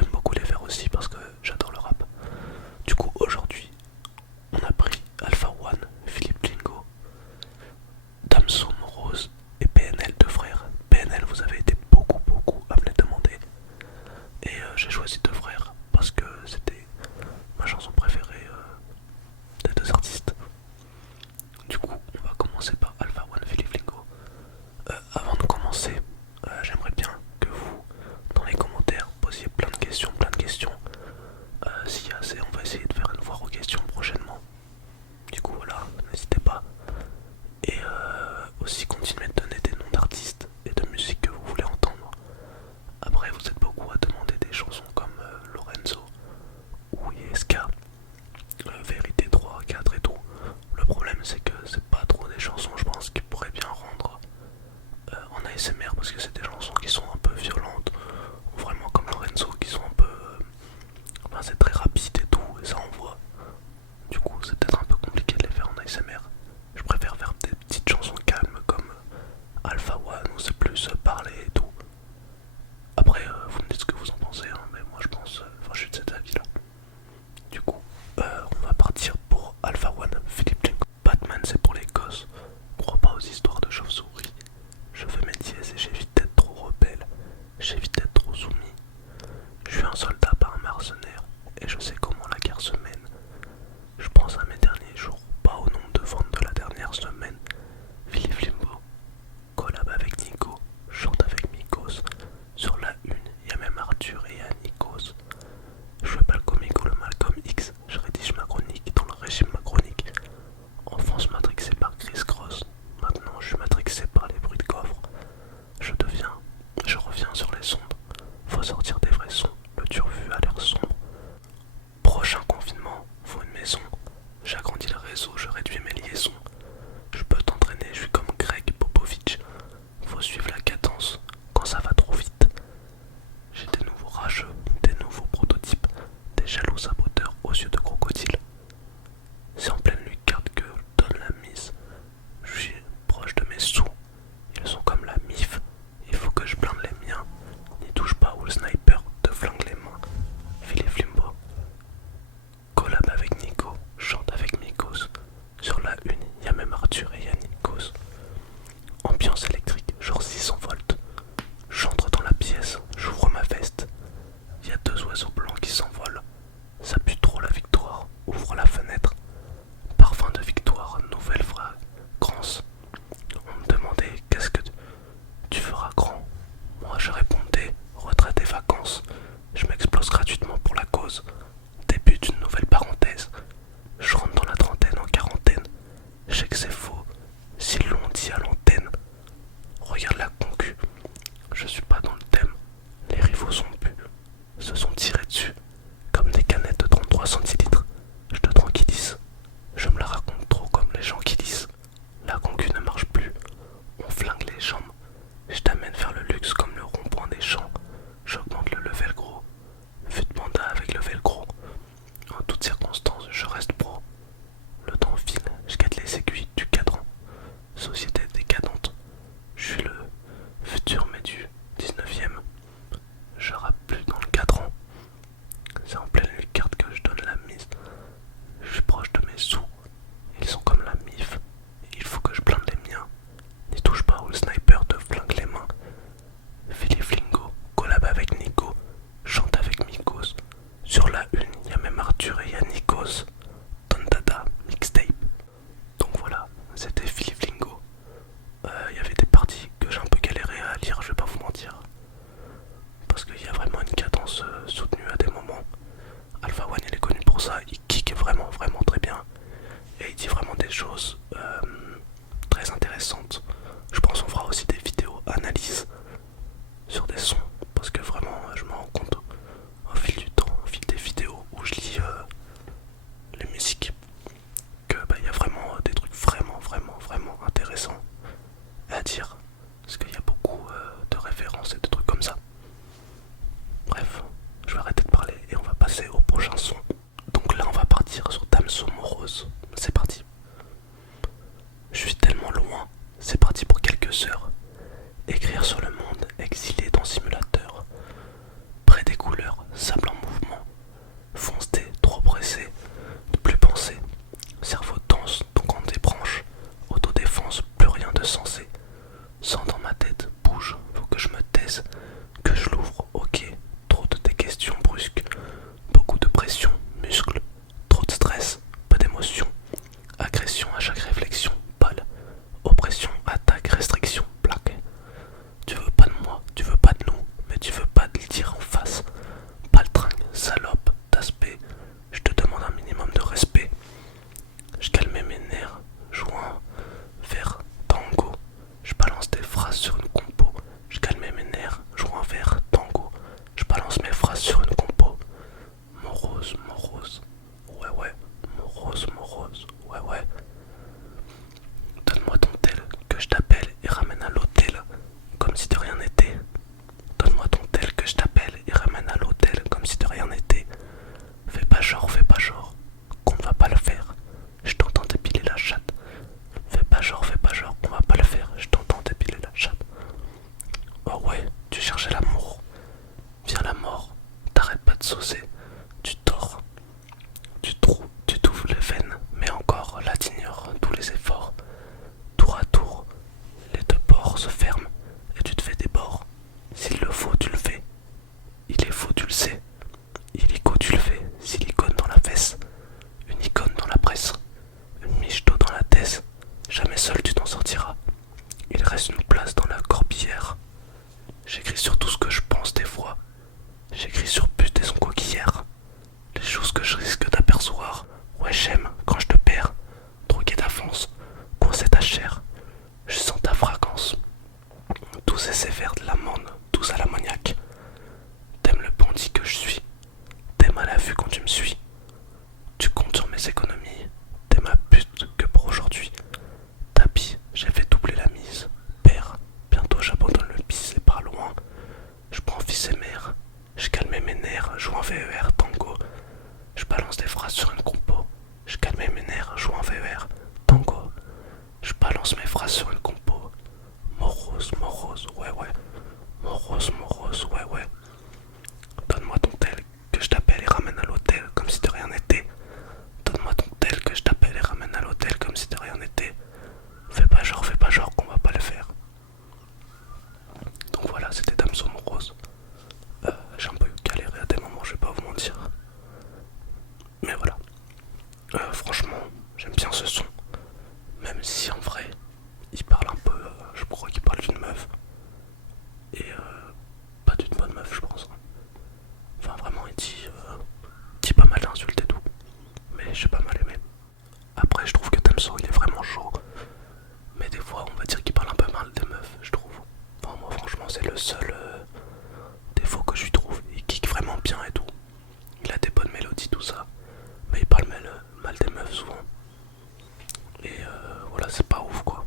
j'aime beaucoup les faire aussi parce que j'adore le rap. Du coup, aujourd'hui, on a pris Alpha One, Philippe Lingo, Damso, Rose et PNL, deux frères. PNL, vous avez été beaucoup à me les demander. Et j'ai choisi deux frères parce que c'était ma chanson préférée des deux artistes. Du coup, on va commencer par Alpha One, Philippe Lingo. Avant de commencer, j'aimerais bien que vous, dans les commentaires, posiez plein de questions, s'il y a assez, on va essayer de faire une foire aux questions prochainement. Du coup, voilà, n'hésitez pas. Et aussi continuez de donner des noms d'artistes et de musique que vous voulez entendre. Après, vous êtes beaucoup à demander des chansons comme Lorenzo ou ISK, Vérité 3, 4 et tout. Le problème, c'est que c'est pas trop des chansons, je pense, qui pourraient bien rendre en ASMR parce que c'est des chansons qui sont un peu violentes, ou vraiment comme Lorenzo, qui sont un peu. Enfin, c'est très rapide et tout, et ça envoie. Du coup, c'est peut-être un peu compliqué de les faire en ASMR. Je préfère faire des petites chansons calmes comme Alpha One où c'est plus parler et tout. Après, vous me dites ce que vous en pensez, hein, mais moi je pense. Enfin, je suis de cet avis-là. Du coup, on va partir pour Alpha One, Philippe Lingo. Batman, c'est pour les gosses. Crois pas aux histoires de chauve-souris. Je fais mes dièses et j'évite d'être trop rebelle. J'évite d'être trop soumis. Je suis un soldat, pas un mercenaire, et je sais comment la guerre se mène. Je pense à mes derniers jours, pas au nombre de ventes de la dernière semaine. Philippe Limbo, collab avec Nico, chante avec Mikos. Sur la une, y a même Arthur et Nikos. Je fais pas le comique ou le Malcolm X, je rédige ma chronique dans le régime macronique. Enfance matrixée par Chris Cross, maintenant je suis matrixé par les bruits de coffre. Je reviens sur les sondes, faut sortir des vrais sons, le turvu a l'air sombre. Prochain confinement, faut une maison. J'agrandis le réseau, je réduis mes liaisons. Je peux t'entraîner, je suis comme Greg Popovich. Faut suivre la cadence quand ça va trop vite. J'ai des nouveaux rageux, des nouveaux prototypes, des jaloux saboteurs aux yeux de crocodile. C'est en pleine lucarne que donne la mise. Je suis proche de mes sous. Ils sont comme la MIF. Il faut que je blinde les miens. N'y touche pas ou le sniper te flingue les mains. Philippe Limbo. Collab avec Nico, chante avec Mikos. Sur la une, y a même Arthur et Yannickos. Ambiance électrique, genre 600 volts. J'entre dans la pièce, j'ouvre ma veste. Y a deux oiseaux blancs qui s'envolent. Ça pue trop la victoire, ouvre la fenêtre. Parfum de victoire, nouvelle fragrance. On me demandait qu'est-ce que tu feras grand. Moi je répondais retraite et vacances. Je m'explose gratuitement pour la cause. Début d'une nouvelle parenthèse. Je rentre dans la trentaine en quarantaine. Je sais que c'est faux, s'ils l'ont dit à l'antenne. Regarde la concu, je suis pas dans le thème. Les rivaux sont bu, se sont tirés dessus. sable en mouvement, foncé, trop pressé, ne plus penser, cerveau dense, donc en débranche, autodéfense, plus rien de sensé. Sang dans ma tête, bouge, faut que je me taise, que je l'ouvre, ok, trop de tes questions brusques, beaucoup de pression, muscles, trop de stress, peu d'émotion, agression à chaque réflexion, pâle, oppression, attaque, restriction, plaque. Tu veux pas de moi, tu veux pas de nous, mais tu veux pas de le dire en face. Paltringue, salope, d'aspect, je te demande un minimum de respect. Je calmais mes nerfs, jouant vers tango. Je balance des phrases sur une compo. Je calmais mes nerfs, jouant vers tango. Je balance mes phrases sur une compo. Morose, morose, ouais ouais. Morose, morose, ouais ouais. Donne-moi ton tel, que je t'appelle et ramène à l'hôtel, comme si de rien n'était. Donne-moi ton tel, que je t'appelle et ramène à l'hôtel, comme si de rien n'était. Fais pas genre, qu'on ne va pas le faire. Je t'entends dépiler la chatte. Fais pas genre, qu'on va pas le faire. Je t'entends dépiler la chatte. Oh ouais, tu cherchais l'amour. Viens la mort, t'arrêtes pas de saucer. Tu tords, tu t'ouvres les veines, mais encore, là t'ignores tous les efforts. Tour à tour, les deux bords se ferment et tu te fais des bords. S'il le faut, tu le fais. Il est faux, tu le sais. Illico, tu le fais. Silicone dans la fesse. Une icône dans la presse. Une michto dans la thèse. Jamais seul tu t'en sortiras. Il reste une place dans la corbière. J'écris sur tout ce que je pense des fois. J'écris sur pute et son coquillère. Les choses que je risque d'apercevoir. Ouais, j'aime quand je te perds. Droguer d'avance. Coincer ta chair. Je sens ta fragrance. Tous ces sévères de l'amande, tous à l'ammoniaque. T'aimes le bandit que je suis. T'aimes à la vue quand tu me suis. Tu comptes sur mes économies. T'es ma pute que pour aujourd'hui. Tapis, j'ai fait doubler la mise. Père, bientôt j'abandonne le bis et par loin. Je prends fils et mère. Je calmais mes nerfs, joue un VER tango. Je balance des phrases sur une compo. Je calmais mes nerfs, joue un VER tango. Je balance mes phrases sur une compo. Morose, morose, ouais ouais. Morose, morose, ouais ouais. Donne-moi ton tel, que je t'appelle et ramène à l'hôtel comme si de rien n'était. Donne-moi ton tel, que je t'appelle et ramène à l'hôtel comme si de rien n'était. Fais pas genre qu'on va pas le faire. Donc voilà, c'était Damso Morose. J'ai un peu galéré à des moments, je vais pas vous mentir. Mais voilà. Franchement, j'aime bien ce son. Même si en vrai, il parle un peu, je crois qu'il parle d'une meuf. Et pas d'une bonne meuf, je pense. Enfin, vraiment, dit pas mal d'insultes et tout. Mais j'ai pas mal aimé. Après, je trouve que Damso, il est vraiment chaud. Mais des fois, on va dire qu'il parle un peu mal des meufs, je trouve. Enfin, moi, franchement, c'est le seul défaut que je lui trouve. Il kick vraiment bien et tout. Il a des bonnes mélodies, tout ça. Mais il parle mal des meufs souvent. Et voilà, c'est pas ouf quoi.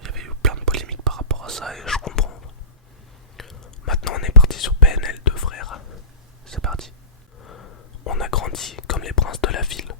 Il y avait eu plein de polémiques par rapport à ça et je comprends. Maintenant on est parti sur PNL, deux frères. C'est parti. On a grandi comme les princes de la ville.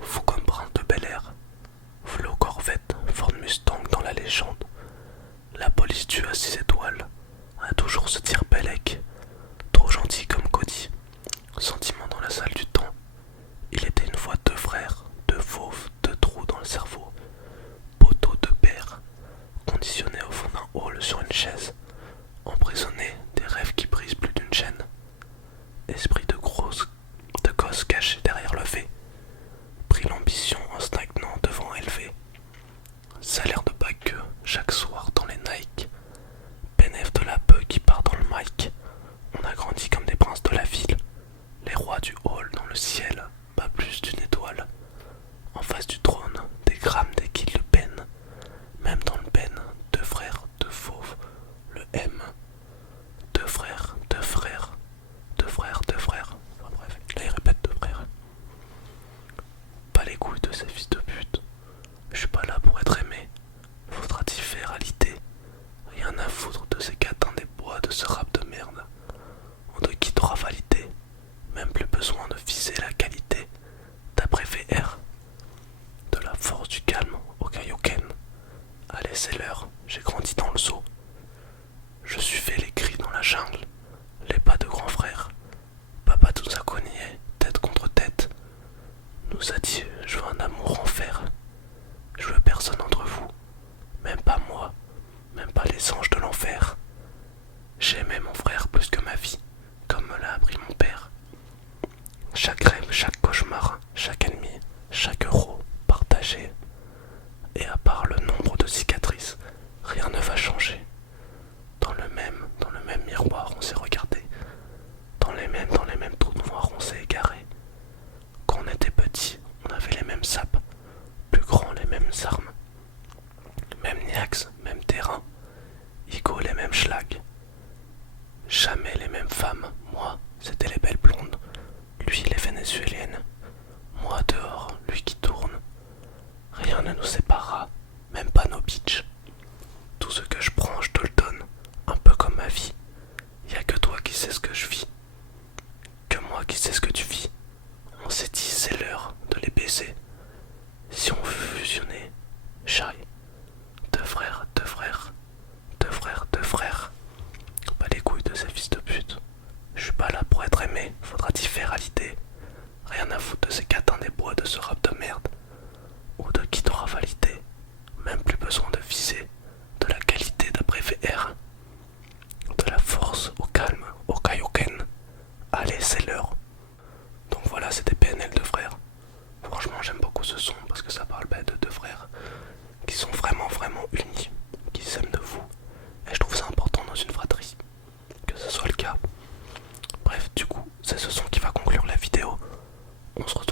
Fou comme prince de Bel Air. Flow Corvette, Ford Mustang dans la légende. La police tue à 6 étoiles. A toujours se dire Bellec. Trop gentil comme Cody. Sentiment dans la salle du temps. Il était une fois deux frères, deux fauves, deux trous dans le cerveau. Poteau de père, conditionné au fond d'un hall sur une chaise. Emprisonné, des rêves qui brisent plus d'une chaîne. Esprit de gosse caché derrière le V. Pris l'ambition en stagnant devant élevé. Salaire de bagueux chaque soir dans les Nike. Bénéf de la peu qui part dans le mic. On a grandi comme des princes de la ville. Les rois du hall dans le ciel, pas plus d'une étoile. En face du trône, des grammes, des kills de peine. Même dans le pen, deux frères, deux fauves, le M. Deux frères, deux frères, deux frères, deux frères. Enfin bref, là il répète deux frères. Pas les couilles de ces fils de pute. Je suis pas là pour être aimé. Faudra t'y faire réalité. Rien à foutre de ces catins des bois, de ce rap de merde. On te quittera validé. Même plus besoin de viser la qualité. Ta Du coup, c'est ce son qui va conclure la vidéo. On se retrouve